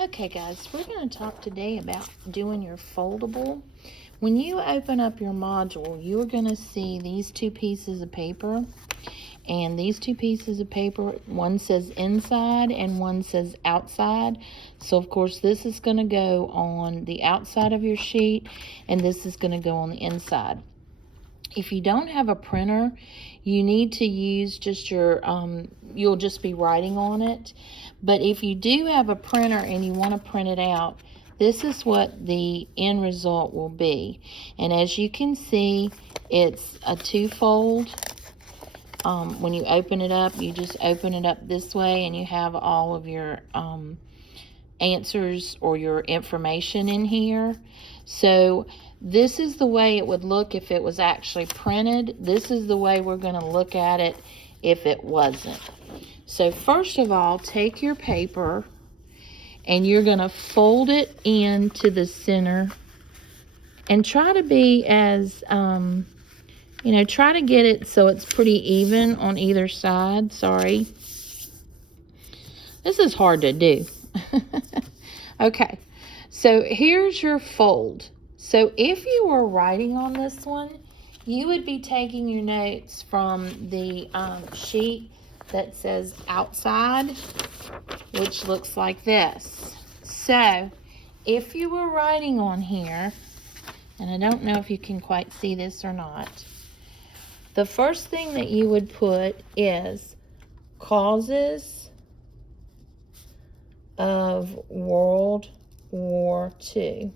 Okay guys, we're going to talk today about doing your foldable. When you open up your module, you're going to see these two pieces of paper. And these two pieces of paper, one says inside and one says outside. So of course this is going to go on the outside of your sheet and this is going to go on the inside. If you don't have a printer, you need to use just your, you'll just be writing on it. But if you do have a printer and you want to print it out, this is what the end result will be. And as you can see, it's a two-fold. When you open it up, you just open it up this way and you have all of your answers or your information in here. So this is the way it would look if it was actually printed. This is the way we're going to look at it if it wasn't. So first of all, take your paper and you're going to fold it into the center and try to be as, try to get it so it's pretty even on either side. Sorry. This is hard to do. Okay, so here's your fold. So if you were writing on this one, you would be taking your notes from the sheet that says outside, which looks like this. So if you were writing on here, and I don't know if you can quite see this or not, the first thing that you would put is causes of World War II.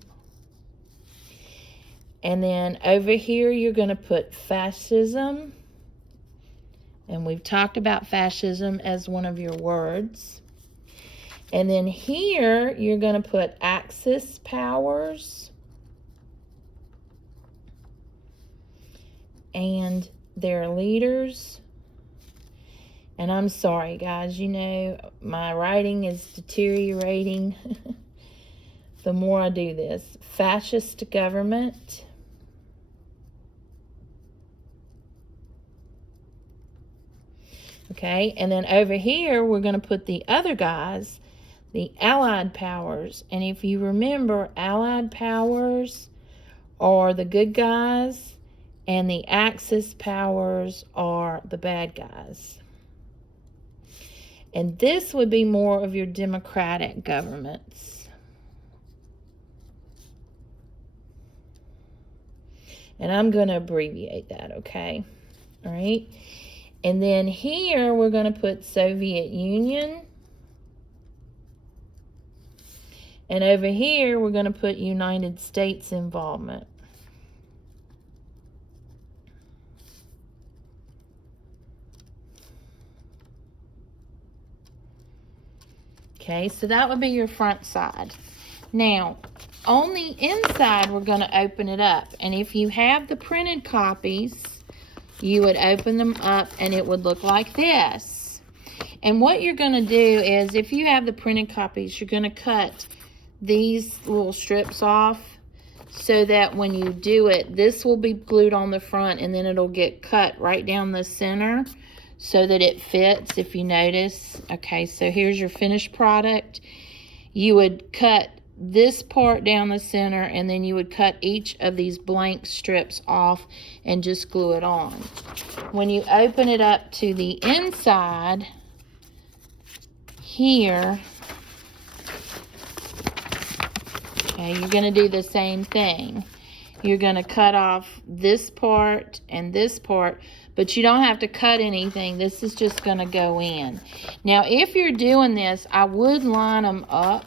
And then over here, you're going to put fascism. And we've talked about fascism as one of your words. And then here, you're going to put Axis powers. And their leaders. And I'm sorry, guys. You know, my writing is deteriorating the more I do this. Fascist government. Okay, and then over here, we're going to put the other guys, the Allied powers. And if you remember, Allied powers are the good guys, and the Axis powers are the bad guys. And this would be more of your democratic governments. And I'm going to abbreviate that, okay? All right. And then here, we're going to put Soviet Union. And over here, we're going to put United States involvement. Okay, so that would be your front side. Now, on the inside, we're going to open it up. And if you have the printed copies, you would open them up and it would look like this. And what you're going to do is, if you have the printed copies, you're going to cut these little strips off so that when you do it, this will be glued on the front and then it'll get cut right down the center so that it fits, if you notice. Okay, so here's your finished product. You would cut this part down the center and then you would cut each of these blank strips off and just glue it on. When you open it up to the inside here, okay, you're going to do the same thing. You're going to cut off this part and this part, but you don't have to cut anything. This is just going to go in. Now, if you're doing this, I would line them up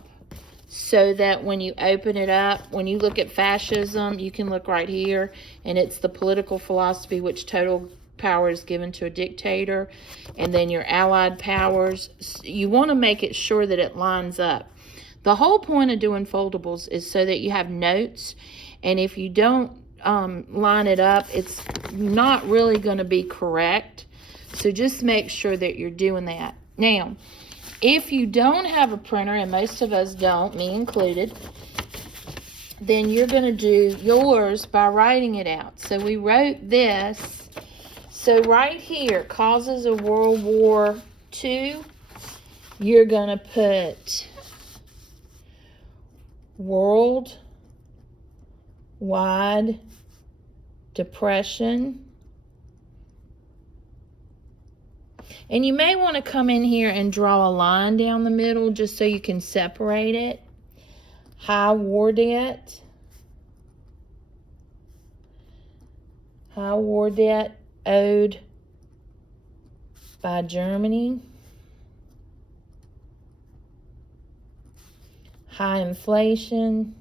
so that when you open it up, when you look at fascism, you can look right here, and it's the political philosophy which total power is given to a dictator, and then your Allied powers. You want to make it sure that it lines up. The whole point of doing foldables is so that you have notes, and if you don't line it up, it's not really going to be correct. So just make sure that you're doing that. Now, if you don't have a printer, and most of us don't, me included, then you're going to do yours by writing it out. So we wrote this. So right here, causes of World War II, you're going to put worldwide depression. And you may want to come in here and draw a line down the middle just so you can separate it. High war debt. High war debt owed by Germany. High inflation.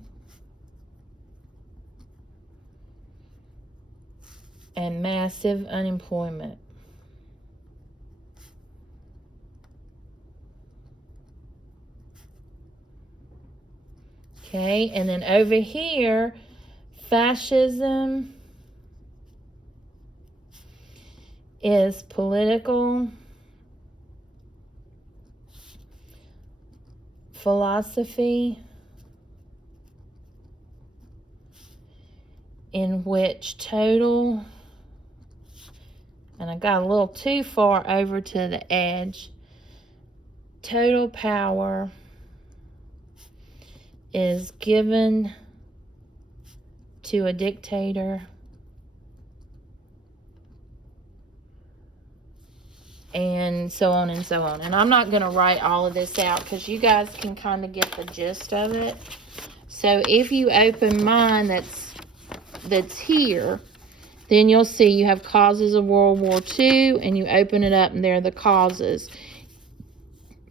And massive unemployment. Okay, and then over here, fascism is political philosophy in which total, and I got a little too far over to the edge, total power is given to a dictator and so on and so on. And I'm not going to write all of this out because you guys can kind of get the gist of it. So if you open mine that's here, then you'll see you have causes of World War II, and you open it up and there are the causes.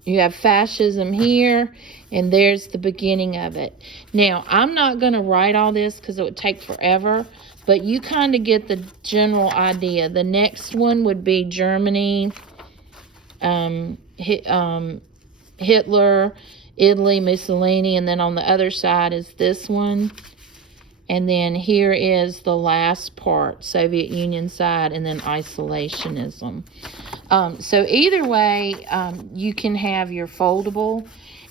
You have fascism here, and there's the beginning of it. Now, I'm not going to write all this because it would take forever, but you kind of get the general idea. The next one would be Germany, Hitler, Italy, Mussolini, and then on the other side is this one. And then here is the last part, Soviet Union side, and then isolationism. So either way, you can have your foldable.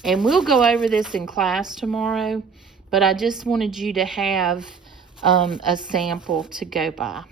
And we'll go over this in class tomorrow. But I just wanted you to have a sample to go by.